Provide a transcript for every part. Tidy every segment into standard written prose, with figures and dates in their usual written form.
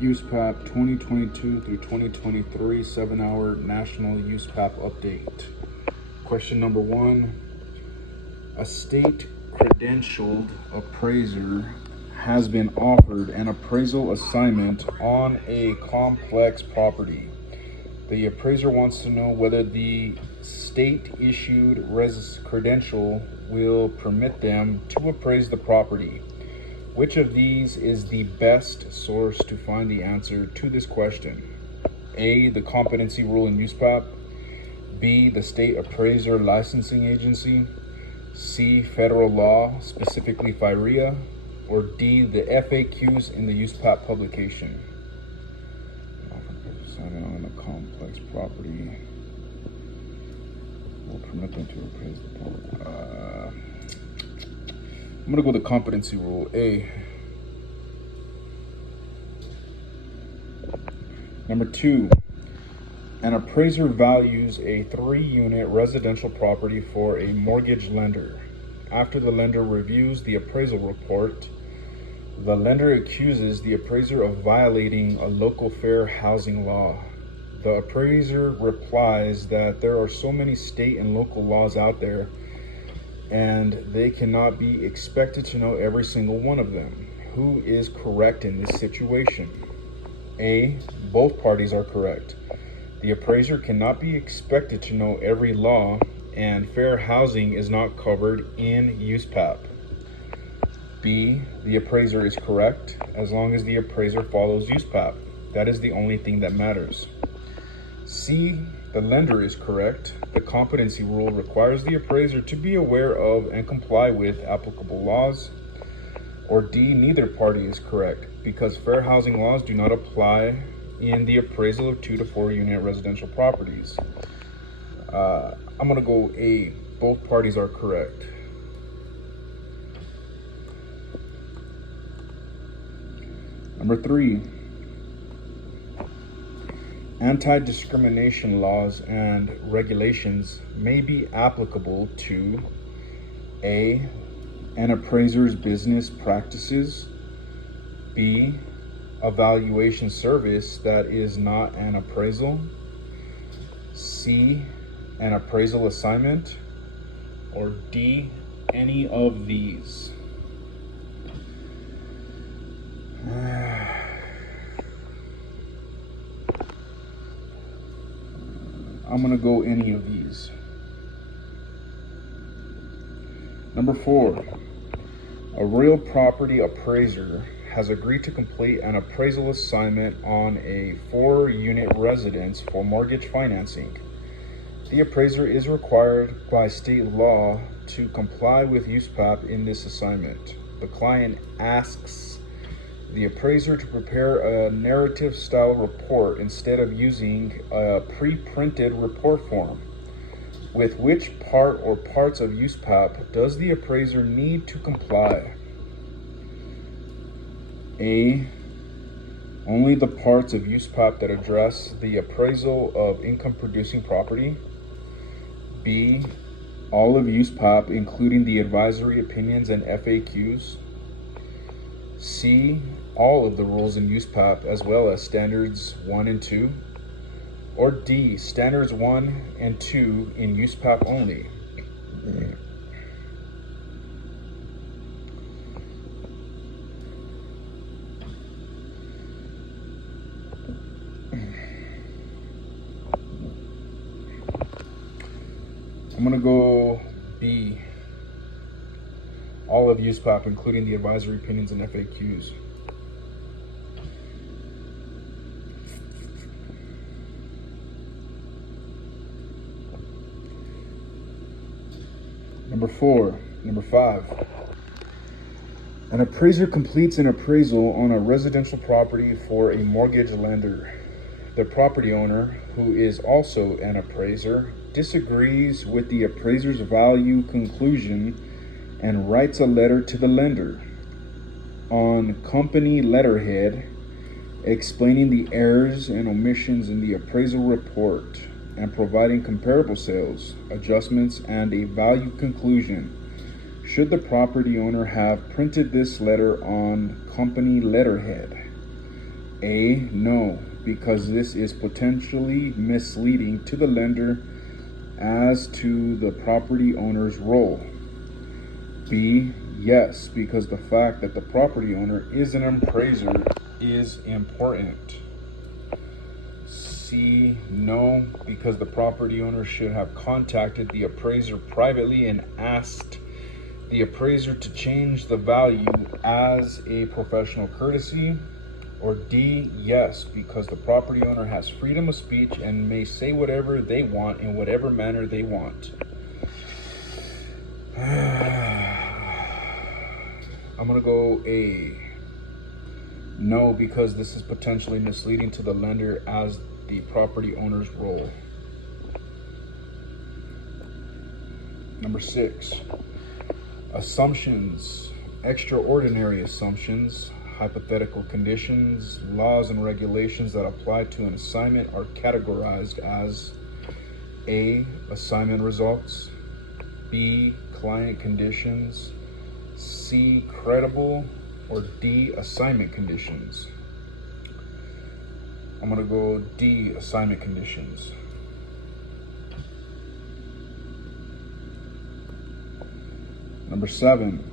USPAP 2022 through 2023 7-hour national USPAP update. Question number 1. A state credentialed appraiser has been offered an appraisal assignment on a complex property. The appraiser wants to know whether the state issued credential will permit them to appraise the property. Which of these is the best source to find the answer to this question? A, the competency rule in USPAP. B, the state appraiser licensing agency. C, federal law, specifically FIREA. Or D, the FAQs in the USPAP publication. Assignment on a complex property will permit them to appraise the property. I'm gonna go with the competency rule, A. Number 2, an appraiser values a 3-unit residential property for a mortgage lender. After the lender reviews the appraisal report, the lender accuses the appraiser of violating a local fair housing law. The appraiser replies that there are so many state and local laws out there, and they cannot be expected to know every single one of them. Who is correct in this situation? A, both parties are correct. The appraiser cannot be expected to know every law, and fair housing is not covered in USPAP. B, the appraiser is correct as long as the appraiser follows USPAP. That is the only thing that matters. C, the lender is correct. The competency rule requires the appraiser to be aware of and comply with applicable laws. Or D, neither party is correct because fair housing laws do not apply in the appraisal of 2 to 4 unit residential properties. I'm gonna go A, both parties are correct. Number 3, anti-discrimination laws and regulations may be applicable to A, an appraiser's business practices. B, a valuation service that is not an appraisal. C, an appraisal assignment. Or D, any of these. I'm gonna go any of these. Number 4, a real property appraiser has agreed to complete an appraisal assignment on a 4-unit residence for mortgage financing. The appraiser is required by state law to comply with USPAP in this assignment. The client asks the appraiser to prepare a narrative style report instead of using a pre-printed report form. With which part or parts of USPAP does the appraiser need to comply? A, only the parts of USPAP that address the appraisal of income producing property. B, all of USPAP including the advisory opinions and FAQs. C, all of the rules in USPAP as well as standards 1 and 2. Or D, standards 1 and 2 in USPAP only. I'm gonna go B, all of USPAP including the advisory opinions and FAQs. Number 5, an appraiser completes an appraisal on a residential property for a mortgage lender. The property owner, who is also an appraiser, disagrees with the appraiser's value conclusion and writes a letter to the lender on company letterhead explaining the errors and omissions in the appraisal report and providing comparable sales, adjustments, and a value conclusion. Should the property owner have printed this letter on company letterhead? A, no, because this is potentially misleading to the lender as to the property owner's role. B, yes, because the fact that the property owner is an appraiser is important. C, no, because the property owner should have contacted the appraiser privately and asked the appraiser to change the value as a professional courtesy. Or D, yes, because the property owner has freedom of speech and may say whatever they want in whatever manner they want. I'm gonna go A. No, because this is potentially misleading to the lender as the property owner's role. Number 6, assumptions, extraordinary assumptions, hypothetical conditions, laws and regulations that apply to an assignment are categorized as A, assignment results, B, client conditions, C, credible, or D, assignment conditions. I'm gonna go D, assignment conditions. Number 7,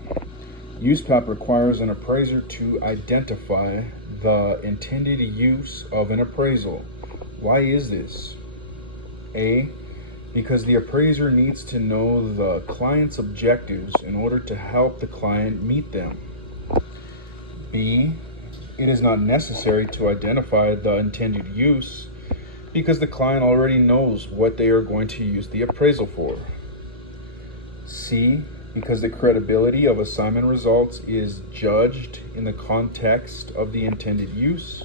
USPAP requires an appraiser to identify the intended use of an appraisal. Why is this? A, because the appraiser needs to know the client's objectives in order to help the client meet them. B, it is not necessary to identify the intended use because the client already knows what they are going to use the appraisal for. C, because the credibility of assignment results is judged in the context of the intended use.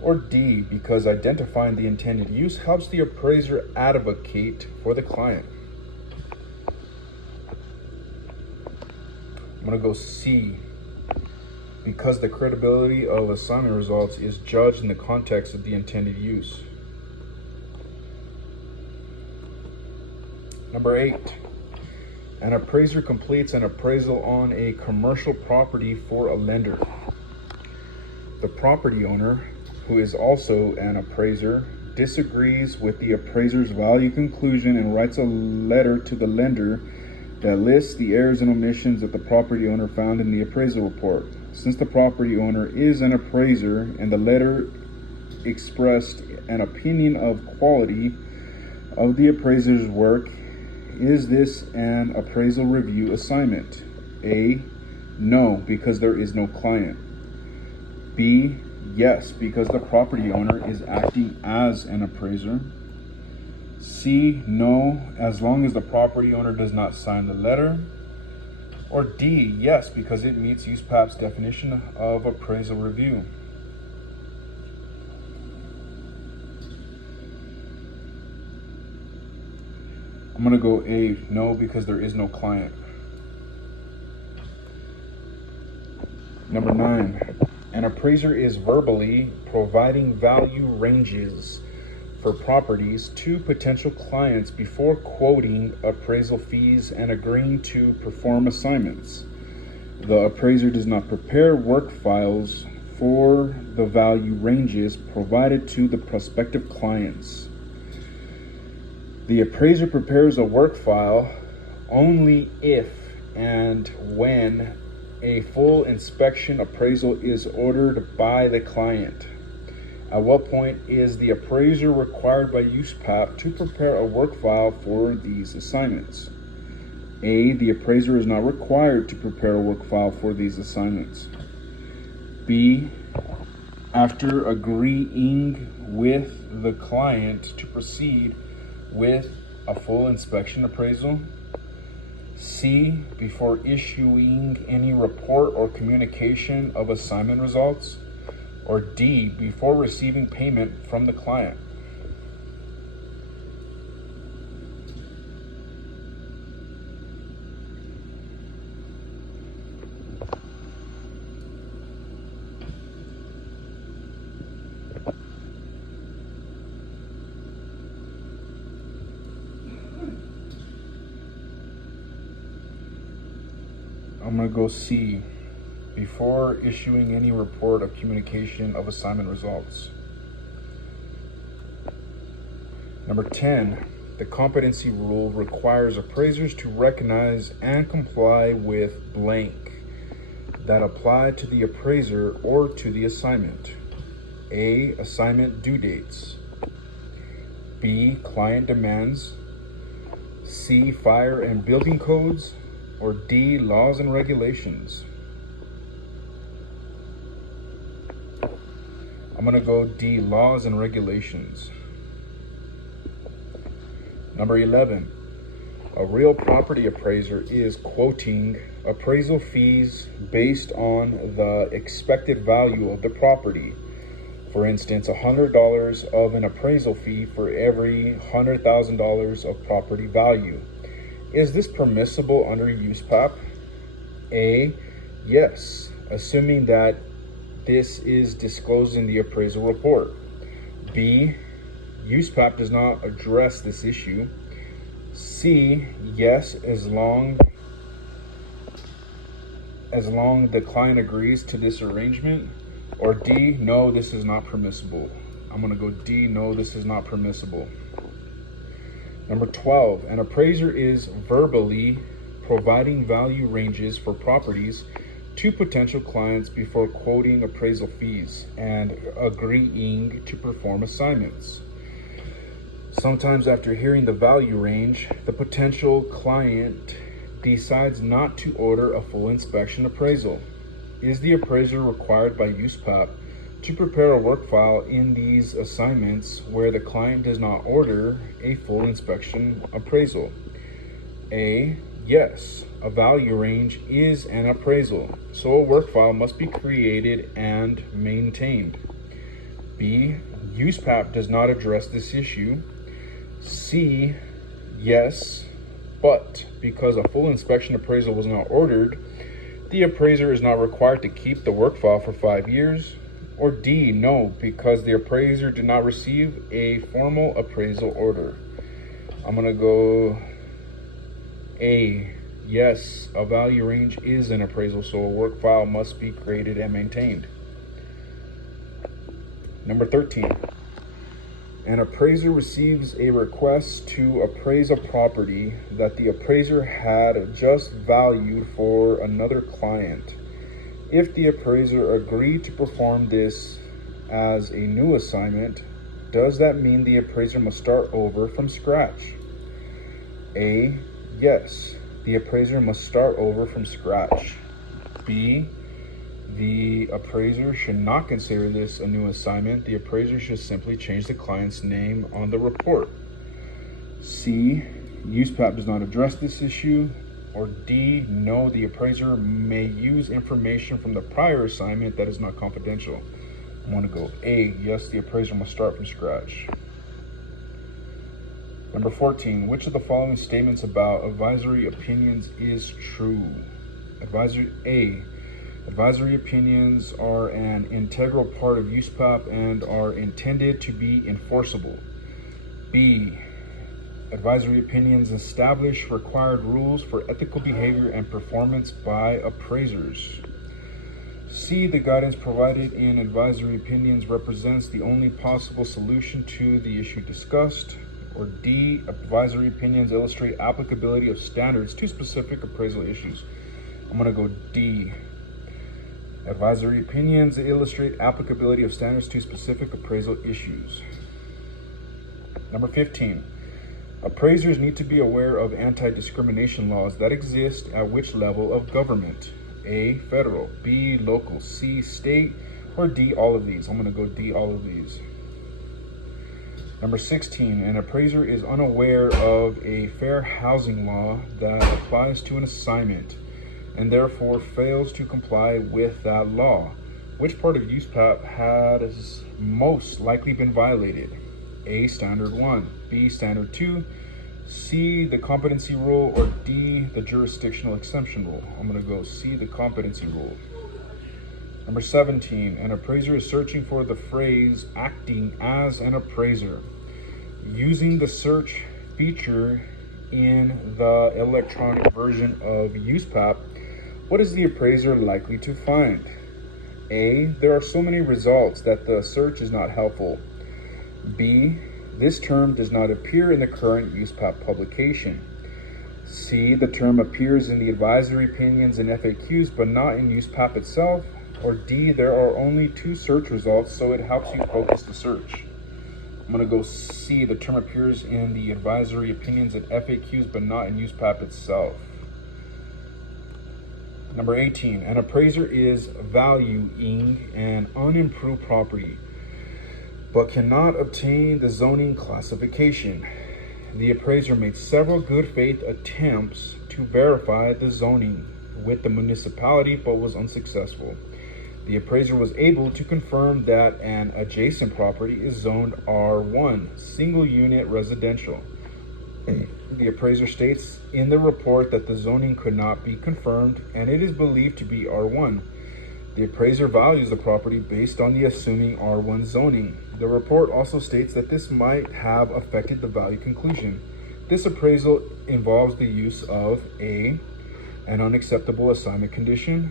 Or D, because identifying the intended use helps the appraiser advocate for the client. I'm gonna go C, because the credibility of assignment results is judged in the context of the intended use. Number 8, an appraiser completes an appraisal on a commercial property for a lender. The property owner, who is also an appraiser, disagrees with the appraiser's value conclusion and writes a letter to the lender that lists the errors and omissions that the property owner found in the appraisal report. Since the property owner is an appraiser and the letter expressed an opinion of quality of the appraiser's work, is this an appraisal review assignment? A, no, because there is no client. B, yes, because the property owner is acting as an appraiser. C, no, as long as the property owner does not sign the letter. Or D, yes, because it meets USPAP's definition of appraisal review. I'm gonna go A, no, because there is no client. Number 9, an appraiser is verbally providing value ranges for properties to potential clients before quoting appraisal fees and agreeing to perform assignments. The appraiser does not prepare work files for the value ranges provided to the prospective clients. The appraiser prepares a work file only if and when a full inspection appraisal is ordered by the client. At what point is the appraiser required by USPAP to prepare a work file for these assignments? A, the appraiser is not required to prepare a work file for these assignments. B, after agreeing with the client to proceed with a full inspection appraisal. C, before issuing any report or communication of assignment results. Or D, before receiving payment from the client. I'm gonna go C, before issuing any report of communication of assignment results. Number 10, the competency rule requires appraisers to recognize and comply with blank that apply to the appraiser or to the assignment. A, assignment due dates. B, client demands. C, fire and building codes. Or D, laws and regulations. I'm gonna go D, laws and regulations. Number 11, a real property appraiser is quoting appraisal fees based on the expected value of the property. For instance, $100 of an appraisal fee for every $100,000 of property value. Is this permissible under USPAP? A, yes, assuming that this is disclosed in the appraisal report. B, USPAP does not address this issue. C, yes, as long the client agrees to this arrangement. Or D, no, this is not permissible. I'm gonna go D, no, this is not permissible. Number 12, an appraiser is verbally providing value ranges for properties to potential clients before quoting appraisal fees and agreeing to perform assignments. Sometimes after hearing the value range, the potential client decides not to order a full inspection appraisal. Is the appraiser required by USPAP to prepare a work file in these assignments where the client does not order a full inspection appraisal? A, yes, a value range is an appraisal, so a work file must be created and maintained. B, USPAP does not address this issue. C, yes, but because a full inspection appraisal was not ordered, the appraiser is not required to keep the work file for 5 years. Or D, no, because the appraiser did not receive a formal appraisal order. I'm gonna go A, yes, a value range is an appraisal, so a work file must be created and maintained. Number 13, an appraiser receives a request to appraise a property that the appraiser had just valued for another client. If the appraiser agreed to perform this as a new assignment, does that mean the appraiser must start over from scratch? A, yes, the appraiser must start over from scratch. B, the appraiser should not consider this a new assignment. The appraiser should simply change the client's name on the report. C, USPAP does not address this issue. Or D, no, the appraiser may use information from the prior assignment that is not confidential. I want to go A, yes, the appraiser must start from scratch. Number 14, which of the following statements about advisory opinions is true? Advisory opinions are an integral part of USPAP and are intended to be enforceable. B, advisory opinions establish required rules for ethical behavior and performance by appraisers. C, the guidance provided in advisory opinions represents the only possible solution to the issue discussed. Or D, advisory opinions illustrate applicability of standards to specific appraisal issues. I'm gonna go D. Advisory opinions illustrate applicability of standards to specific appraisal issues. Number 15, appraisers need to be aware of anti-discrimination laws that exist at which level of government? A, federal, B, local, C, state, or D, all of these. I'm gonna go D, all of these. Number 16, an appraiser is unaware of a fair housing law that applies to an assignment and therefore fails to comply with that law. Which part of USPAP has most likely been violated? A, standard 1, B, standard 2, C, the competency rule, or D, the jurisdictional exemption rule. I'm gonna go C, the competency rule. Number 17, an appraiser is searching for the phrase acting as an appraiser. Using the search feature in the electronic version of USPAP, What is the appraiser likely to find? A. There are so many results that the search is not helpful. B. This term does not appear in the current USPAP publication. C. The term appears in the advisory opinions and FAQs but not in USPAP itself. Or D. There are only 2 search results, so it helps you focus the search. I'm going to go C. The term appears in the advisory opinions and FAQs but not in USPAP itself. Number 18. An appraiser is valuing an unimproved property but cannot obtain the zoning classification. The appraiser made several good faith attempts to verify the zoning with the municipality but was unsuccessful. The appraiser was able to confirm that an adjacent property is zoned R1, single unit residential. The appraiser states in the report that the zoning could not be confirmed and it is believed to be R1. The appraiser values the property based on the assuming R1 zoning. The report also states that this might have affected the value conclusion. This appraisal involves the use of A. An unacceptable assignment condition,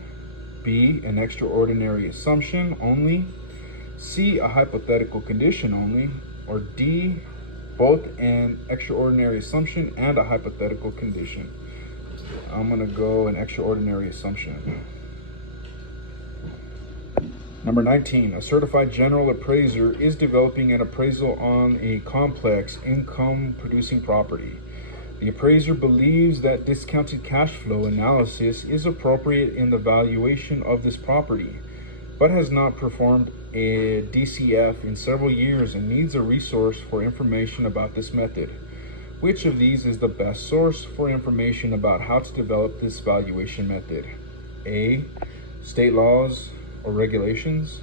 B. An extraordinary assumption only, C. A hypothetical condition only, or D. Both an extraordinary assumption and a hypothetical condition. I'm going to go an extraordinary assumption. Number 19, a certified general appraiser is developing an appraisal on a complex income-producing property. The appraiser believes that discounted cash flow analysis is appropriate in the valuation of this property, but has not performed a DCF in several years and needs a resource for information about this method. Which of these is the best source for information about how to develop this valuation method? A. State laws or regulations,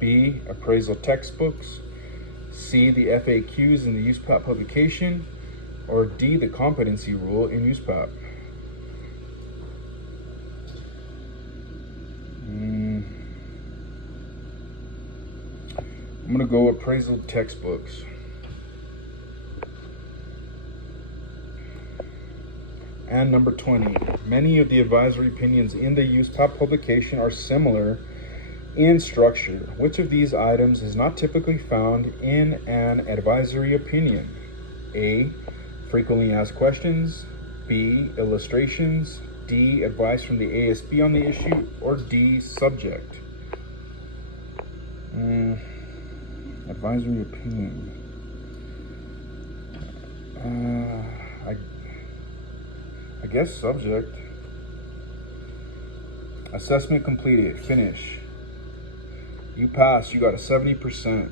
B. Appraisal textbooks, C. The FAQs in the USPAP publication, or D. The competency rule in USPAP. I'm going to go appraisal textbooks. And number 20, many of the advisory opinions in the USPAP publication are similar in structure. Which of these items is not typically found in an advisory opinion? A. Frequently asked questions, B. Illustrations, D. Advice from the ASB on the issue, or D. Subject. Advisory opinion. I guess subject. Assessment completed. Finish. You passed. You got a 70%.